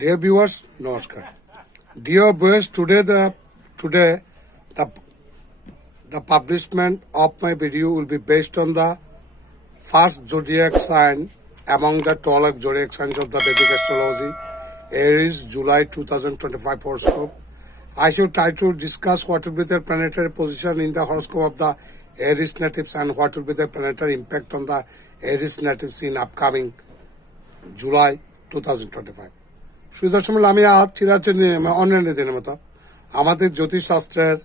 Dear viewers, Namaskar. Dear viewers, today the publishment of my video will be based on the first zodiac sign among the 12 zodiac signs of the Vedic astrology, Aries, July 2025 horoscope. I should try to discuss what will be the planetary position in the horoscope of the Aries natives and what will be the planetary impact on the Aries natives in upcoming July 2025. সুদর্শন আমি আজ চিরাচর অন্যান্য দিনের মতো আমাদের জ্যোতিষশাস্ত্রের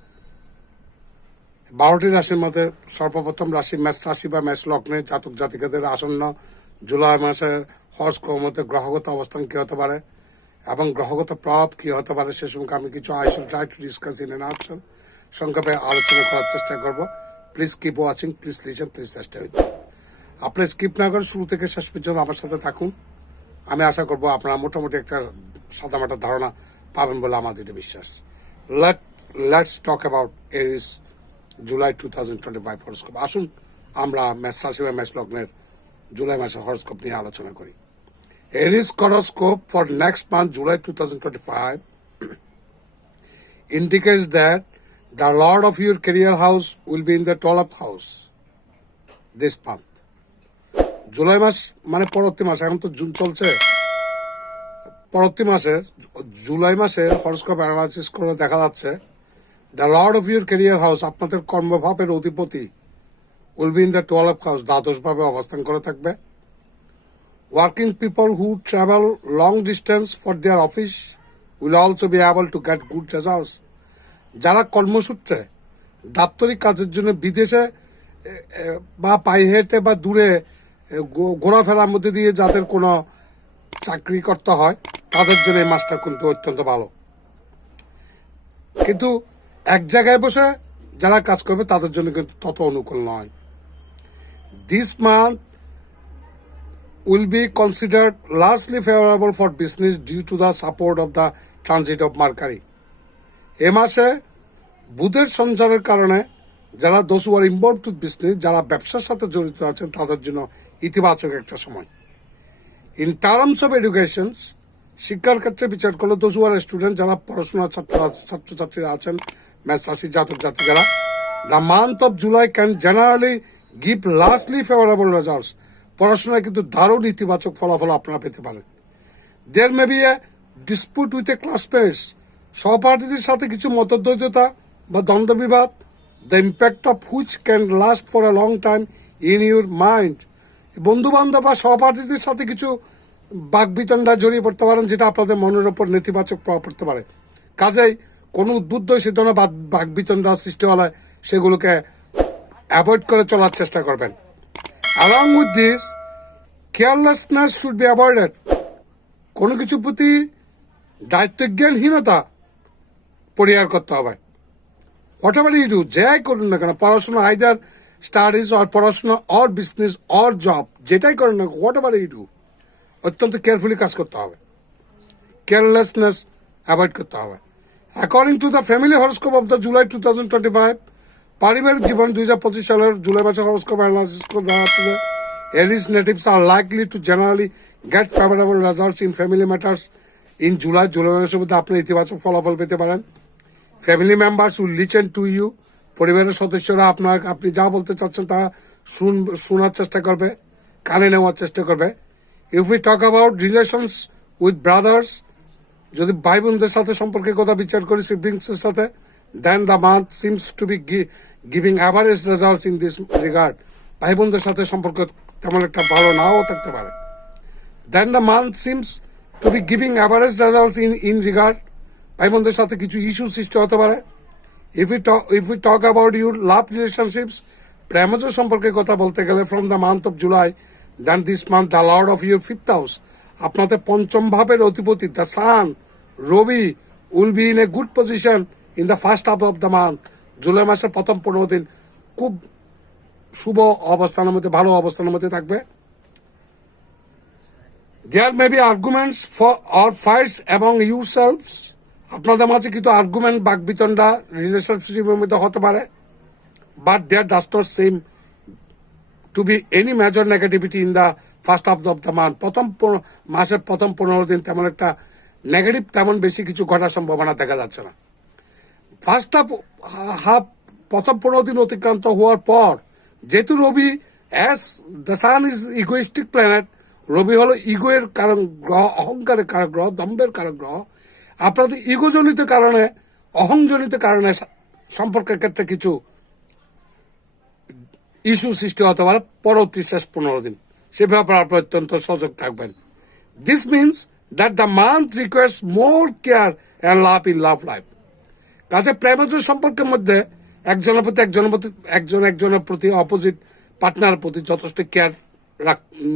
12টি রাশির মধ্যে সর্বপ্রথম রাশি মেষ রাশি বা মেষ লগ্নে জাতক জাতিকাদের আসন্ন জুলাই মাসের হরস্কোপের মধ্যে গ্রহগত অবস্থান কী হতে পারে এবং গ্রহগত প্রভাব কী হতে পারে সে সম্পর্কে আমি কিছু I should try to discuss in an outside সংক্ষেপে আলোচনা করার চেষ্টা করব। Please keep watching, please listen, please stay with me. আপনি স্কিপ না করে শুরু থেকে শেষ পর্যন্ত আমার সাথে থাকুন। আমি আশা করব আপনারা মোটামুটি একটা সাদামাটা ধারণা পাবেন বলে আমার দৃঢ় বিশ্বাস। Let's talk about Aries July 2025 horoscope. আসুন আমরা মেষ রাশি বা মেষ লগ্নের জুলাই মাসের হরস্কোপ নিয়ে আলোচনা করি। Aries horoscope for next month July 2025 indicates that the lord of your career house will be in the 12th house this month. জুলাই মাস মানে পরবর্তী মাস, এখন তো জুন চলছে, পরবর্তী মাসের জুলাই মাসের হরস্কোপ অ্যানালাইসিস করে দেখা যাচ্ছে the lord of your career house, আপনাদের কর্মভাবের অধিপতি, will be in the 12th house, দ্বাদশভাবে অবস্থান করে থাকবে। Working people who travel long distance for their office will also be able to get good results. যারা কর্মসূত্রে দাপ্তরিক কাজের জন্য বিদেশে বা পায়ে হেঁটে বা দূরে ঘোরাফেরার মধ্যে দিয়ে যাদের কোনো চাকরি করতে হয় তাদের জন্য এই মাসটা কিন্তু অত্যন্ত ভালো। কিন্তু এক জায়গায় বসে যারা কাজ করবে তাদের জন্য কিন্তু তত অনুকূল নয়। This month will be considered largely favourable for business due to the support of the transit of Mercury. এ মাসে বুধের সঞ্চারের কারণে যারা those who are involved with business, যারা ব্যবসার সাথে জড়িত আছেন তাদের জন্য ইতিবাচক একটা সময়। ইন টার্মস অফ এডুকেশন, শিক্ষার ক্ষেত্রে বিচার করলে দোজ হু আর স্টুডেন্ট, যারা পড়াশোনার ছাত্রছাত্রীরা আছেন মেষ রাশি জাতক জাতিকারা, the month of July can generally give largely favourable results. পড়াশোনায় কিন্তু দারুণ ইতিবাচক ফলাফল আপনারা পেতে পারেন। There may be a dispute with a classmates, সহপাঠীদের সাথে কিছু মতদ্বৈধতা বা দ্বন্দ্ববিবাদ, the impact of which can last for a long time in your mind. বন্ধু বান্ধব বা সহপাঠীদের সাথে কিছু বাকবিতণ্ডা জড়িয়ে পড়তে পারেন যেটা আপনাদের মনের ওপর নেতিবাচক প্রভাব পড়তে পারে। কাজেই কোনো উদ্বুদ্ধ সে ধরনের বাকবিতণ্ডা সৃষ্টি হলে সেগুলোকে অ্যাভয়েড করে চলার চেষ্টা করবেন। Along with this, carelessness should be avoided. কোনো কিছুর প্রতি দায়িত্বজ্ঞানহীনতা পরিহার করতে হবে। হোয়াট এভার ইউ ডু, যাই করুন না কেন, পড়াশোনা আইদার স্টাডিজ অর পড়াশোনা অর বিজনেস অর জব, যেটাই করেন না, হোয়াট এভার ইউ ডু, অত্যন্ত কেয়ারফুলি কাজ করতে হবে, কেয়ারলেসনেস অ্যাভয়েড করতে হবে। According to the family horoscope of the July 2025, পারিবারিক জীবন 2025 সালের জুলাই মাসের হরস্কোপ অ্যানালাইসিস করে দেখা যাচ্ছে যে Aries natives are likely to generally get favourable results in family matters in July মাসের মধ্যে আপনি ইতিবাচক ফলাফল পেতে পারেন। Family members will listen to you, পরিবারের সদস্যরা আপনি যা বলতে চাচ্ছেন তা শোনার চেষ্টা করবে, কানে নেওয়ার চেষ্টা করবে। If we talk about relations with brothers, যদি ভাই বোনদের সাথে সম্পর্কের কথা বিচার করি, সিবলিংসের সাথে, then the month seems to be giving average results in this regard. ভাই বোনদের সাথে সম্পর্ক তেমন একটা ভালো নাও থাকতে পারে। Then the month seems to be giving average results in regard, ভাই বোনদের সাথে কিছু ইস্যু সৃষ্টি হতে পারে। If we talk about your love relationships, প্রেমজ সম্পর্কের কথা বলতে গেলে from the month of July, then this month the lord of your 5th house, আপনাদের পঞ্চম ভাবের অধিপতি the sun, Rabi, will be in a good position in the first half of the month. July মাসের প্রথম 15 দিন খুব শুভ অবস্থানের মধ্যে, ভালো অবস্থানের মধ্যে থাকবে। There may be arguments for or fights among yourselves, আপনাদের মাঝে কিন্তু আর্গুমেন্ট বাকবিতণ্ডা রিলেশনশিপের মধ্যে হতে পারে। But there does not seem to be any major negativity in the first half of the month. মাসের প্রথম 15 দিন তেমন একটা নেগেটিভ তেমন বেশি কিছু ঘটার সম্ভাবনা দেখা যাচ্ছে না। ফার্স্ট হাফ প্রথম 15 দিন অতিক্রান্ত হওয়ার পর, যেহেতু Rabi as the sun is egoistic planet, Rabi হলো ইগোয়ের কারণ গ্রহ, অহংকারের কারক গ্রহ, দম্ভের কারক গ্রহ। আপনাদের ইগোজনিত কারণে, অহংজনিত কারণে সম্পর্কের ক্ষেত্রে কিছু ইস্যু সৃষ্টি হতে পারে পরবর্তী শেষ 15 দিন। সে ব্যাপারে আপনার অত্যন্ত সজাগ থাকবেন। This means that the month requires more care and love in love life. কাজে প্রেমজ সম্পর্কের মধ্যে একজনের প্রতি অপোজিট পার্টনারের প্রতি যথেষ্ট কেয়ার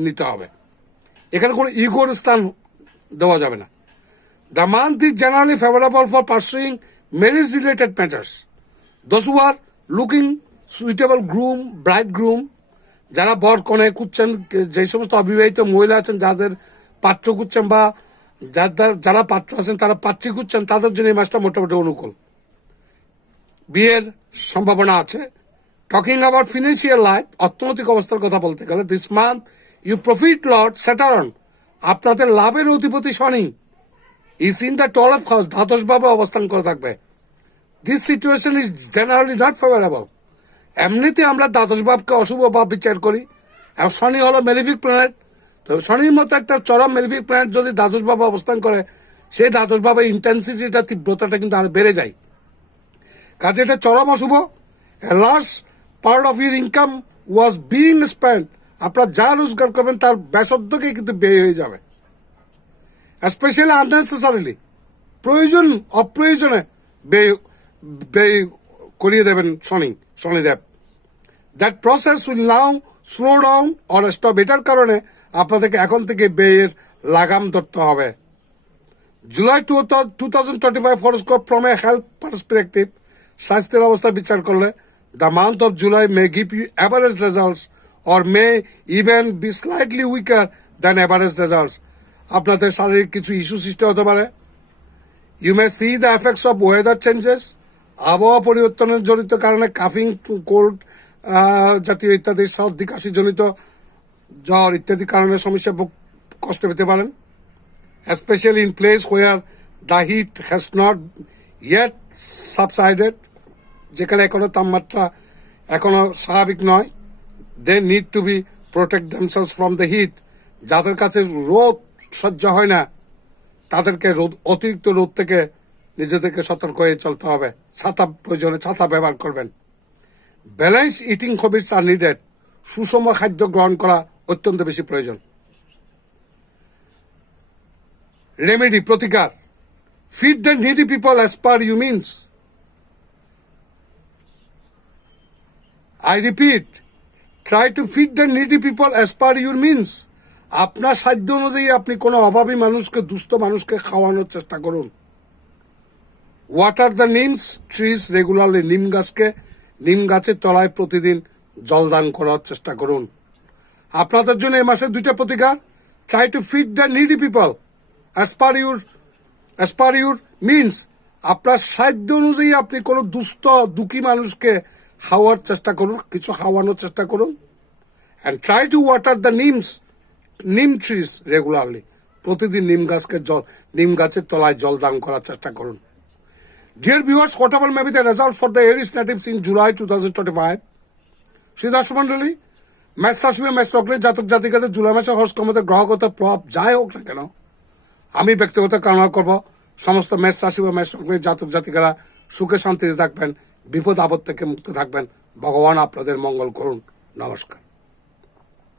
নিতে হবে। এখানে কোনো ইগোর স্থান দেওয়া যাবে না। The month is generally favourable for pursuing marriage related matters. Those who are looking suitable groom, bride groom, যারা বর কনে খুঁজছেন, যে সমস্ত অবিবাহিত মহিলা আছেন যাদের পাত্র খুঁজছেন বা যারা পাত্র আছেন তারা পাত্রী খুঁজছেন, তাদের জন্য এই মাসটা মোটামুটি অনুকূল, বিয়ের সম্ভাবনা আছে। টকিং অ্যাবাউট ফিনান্সিয়াল লাইফ, অর্থনৈতিক অবস্থার কথা বলতে গেলে, this month you profit lord Saturn, আপনাদের লাভের অধিপতি Shani is in the 12th house, দ্বাদশভাবে অবস্থান করে থাকবে। This situation is generally not favourable. এমনিতে আমরা দ্বাদশ ভাবকে অশুভ ভাব বিচার করি, এবং শনি হলো মেলিফিক প্ল্যানেট। তো শনির মতো একটা চরম মেলিফিক প্ল্যানেট যদি দ্বাদশ ভাবে অবস্থান করে, সেই দ্বাদশ ভাবে ইন্টেন্সিটিটা, তীব্রতাটা কিন্তু আরো বেড়ে যায়। কাজে এটা চরম অশুভ। Last part of your income was being spend, আপনার যা রোজগার করবেন তার ব্যাসার্ধকেই কিন্তু ব্যয় হয়ে যাবে, স্পেশালি আননেসেসারিলি, অপ্রয়োজনে ব্যয় করিয়ে দেবেন Shanidev. That process will now slow down or stop. এটার কারণে আপনাদেরকে এখন থেকে ব্যয়ের লাগাম ধরতে হবে। July 2025 horoscope from a health perspective, স্বাস্থ্যের অবস্থা বিচার করলে, the month of July may give you average results or may even be slightly weaker than average results. আপনাদের শারীরিক কিছু ইস্যু সৃষ্টি হতে পারে। You may see the effects of weather changes, আবহাওয়া পরিবর্তনের জনিত কারণে কাফিং, কোল্ড জাতীয় ইত্যাদি, সর্দি কাশি জনিত জ্বর ইত্যাদি কারণে সমস্যা কষ্ট পেতে পারেন। especially in place where the heat has not yet subsided, যেখানে এখনো তাপমাত্রা এখনো স্বাভাবিক নয়। they need to be protect themselves from the heat, যাদের কাছে রোদ সহ্য হয় না তাদেরকে অতিরিক্ত রোদ থেকে নিজেদেরকে সতর্ক হয়ে চলতে হবে। প্রয়োজনে ছাতা ব্যবহার করবেন। Balance eating habits are needed, সুষম খাদ্য গ্রহণ করা অত্যন্ত বেশি প্রয়োজন। রেমেডি, প্রতিকার, feed the needy people as per you means. I repeat, try to feed the needy people as per your means. আপনার সাধ্য অনুযায়ী আপনি কোনো অভাবী মানুষকে, দুস্থ মানুষকে খাওয়ানোর চেষ্টা করুন। ওয়াটার দ্য নিমস ট্রিজ রেগুলারলি, নিম গাছের তলায় প্রতিদিন জলদান করার চেষ্টা করুন। আপনাদের জন্য এই মাসে 2টা প্রতিকার। Try to feed the needy people as per your means, আপনার সাধ্য অনুযায়ী আপনি কোনো দুঃখী মানুষকে খাওয়ার চেষ্টা করুন, কিছু খাওয়ানোর চেষ্টা করুন। And try to water the নিম ট্রিজ রেগুলারলি, প্রতিদিন নিম গাছের তলায় জল দান করার চেষ্টা করুন। Dear viewers, whatever may be the results for the Aries natives in July 2025, Shri দর্শক মন্ডলী, মেষ রাশি মেষ লগ্নের জাতক জাতিকাদের জুলাই মাসে হরস্কোপের মধ্যে গ্রহগত প্রভাব যাই হোক না কেন, আমি ব্যক্তিগত কামনা করব সমস্ত মেষ রাশি বা মেষ লগ্নের জাতক জাতিকারা সুখে শান্তিতে থাকবেন, বিপদ আপদ থেকে মুক্ত থাকবেন। ভগবান আপনাদের মঙ্গল করুন। নমস্কার।